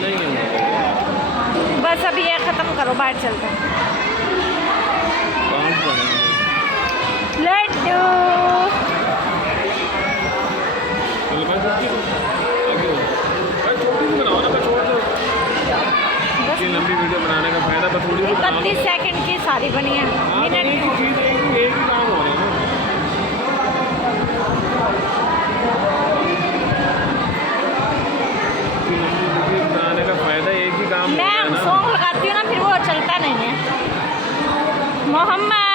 नहीं नहीं बस अब ये ख़त्म करो, बाहर चलते हैं। पाँच बने लड्डू छोटी सी बनाओ ना, छोड़ दो। बस लंबी वीडियो बनाने का फायदा बस थोड़ी सी बना लो। 31 सेकंड की सारी बनी है। हाँ, तो मिनट एक ही चीज़ एक ही काम हो रहा है ना। वीडियो बनाने का फायदा एक ही काम हो रहा है मैं ना। सॉन्ग लगाती हूँ ना, फिर वो चलता नहीं है। मोहम्मद